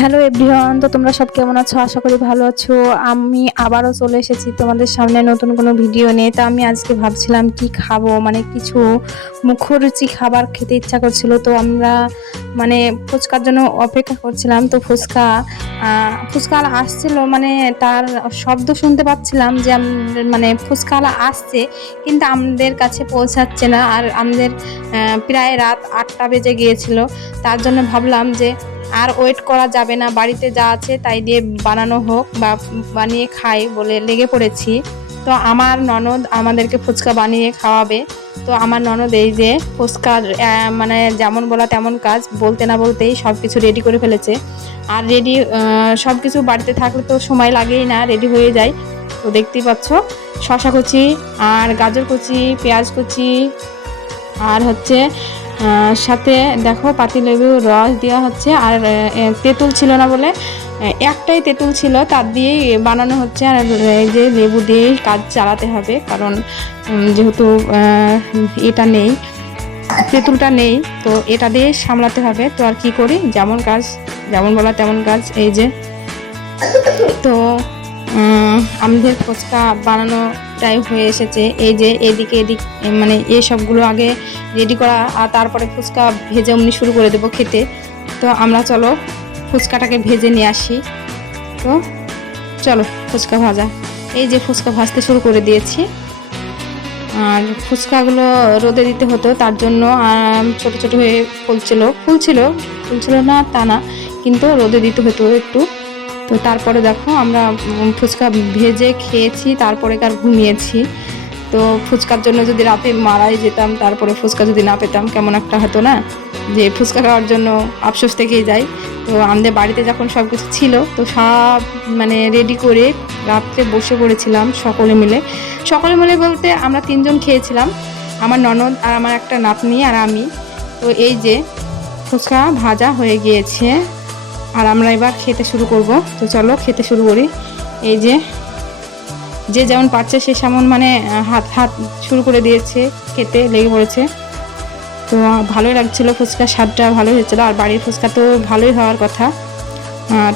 Hello everyone, তো তোমরা সব কেমন আছো? আশা করি ভালো আছো। আমি আবারও চলে এসেছি তোমাদের সামনে নতুন কোনো ভিডিও নিয়ে। তো আমি আজকে ভাবছিলাম কি খাবো, মানে কিছু মুখরুচি খাবার খেতে ইচ্ছা করছিল। তো আমরা মানে ফুচকার জন্য অপেক্ষা করছিলাম। তো ফুচকাওয়ালা আসছিল, মানে তার শব্দ শুনতে পাচ্ছিলাম যে মানে ফুচকাওয়ালা আসছে, কিন্তু আমাদের কাছে পৌঁছাচ্ছে না। আর আমাদের প্রায় রাত 8টা বেজে গিয়েছিল। তার জন্য ভাবলাম যে আর ওয়েট করা যাবে না, বাড়িতে যা আছে তাই দিয়ে বানানো হোক বা বানিয়ে খাই বলে লেগে পড়েছি। তো আমার ননদ আমাদেরকে ফুচকা বানিয়ে খাওয়াবে। তো আমার ননদ এই যে ফুচকার মানে যেমন বলা তেমন কাজ, বলতে না বলতেই সব কিছু রেডি করে ফেলেছে। আর সব কিছু বাড়িতে থাকলে তো সময় লাগেই না, রেডি হয়ে যায়। তো দেখতেই পাচ্ছ শসা কুচি আর গাজর কুচি, পেঁয়াজ কুচি, আর হচ্ছে সাথে দেখো পাতিলেবুর রস দেওয়া হচ্ছে। আর তেঁতুল ছিল না বলে একটাই তেঁতুল ছিল, তার দিয়েই বানানো হচ্ছে। আর এই যে লেবু দিয়েই কাজ চালাতে হবে, কারণ যেহেতু এটা নেই, তেঁতুলটা নেই, তো এটা দিয়ে সামলাতে হবে। তো আর কি করি, যেমন কাজ যেমন বলা তেমন কাজ। এই যে তো আমাদের ফুচকা বানানোটাই হয়ে এসেছে। এই যে এদিক মানে এই সবগুলো আগে রেডি করা, আর তারপরে ফুচকা ভেজে অমনি শুরু করে দেবো খেতে। তো আমরা চলো ফুচকাটাকে ভেজে নিয়ে আসি। তো চলো ফুচকা ভাজা, এই যে ফুচকা ভাজতে শুরু করে দিয়েছি। আর ফুচকাগুলো রোদে দিতে হতো, তার জন্য ছোট ছোট হয়ে ফুলছিল না তা না, কিন্তু রোদে দিতে হতো একটু। তো তারপরে দেখো আমরা ফুচকা ভেজে খেয়েছি, তারপরে কার ঘুমিয়েছি। তো ফুচকার জন্য যদি রাতে মারাই যেতাম, তারপরে ফুচকা যদি না পেতাম কেমন একটা হতো না, যে ফুচকা খাওয়ার জন্য আফসোস থেকেই যায়। তো আমাদের বাড়িতে যখন সব কিছু ছিল, তো সব মানে রেডি করে রাত্রে বসে পড়েছিলাম সকলে মিলে বলতে আমরা 3জন খেয়েছিলাম, আমার ননদ আর আমার একটা নাতনি আর আমি। তো এই যে ফুচকা ভাজা হয়ে গিয়েছে, আর আমরা এবার খেতে শুরু করব। তো চলো খেতে শুরু করি। এই যে যেমন পারছে সে সেমন মানে হাত শুরু করে দিয়েছে, খেতে লেগে পড়েছে। তো ভালোই লাগছিল, ফুচকার স্বাদটা ভালোই হয়েছিল। আর বাড়ির ফুচকা তো ভালোই হওয়ার কথা। আর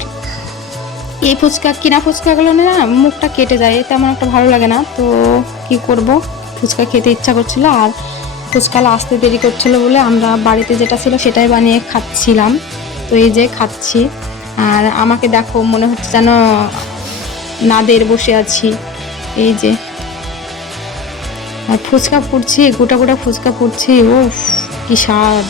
এই কিনা ফুচকাগুলো না মুখটা কেটে যায়, তেমন একটা ভালো লাগে না। তো কি করব, ফুচকা খেতে ইচ্ছা করছিল, আর ফুচকালা আসতে দেরি করছিল বলে আমরা বাড়িতে যেটা ছিল সেটাই বানিয়ে খাচ্ছিলাম। তো এই যে খাচ্ছি, আর আমাকে দেখো মনে হচ্ছে যেন নাদের বসে আছি। এই যে আর ফুচকা ফুটছি, গোটা ফুচকা ফুটছি, ও কি স্বাদ।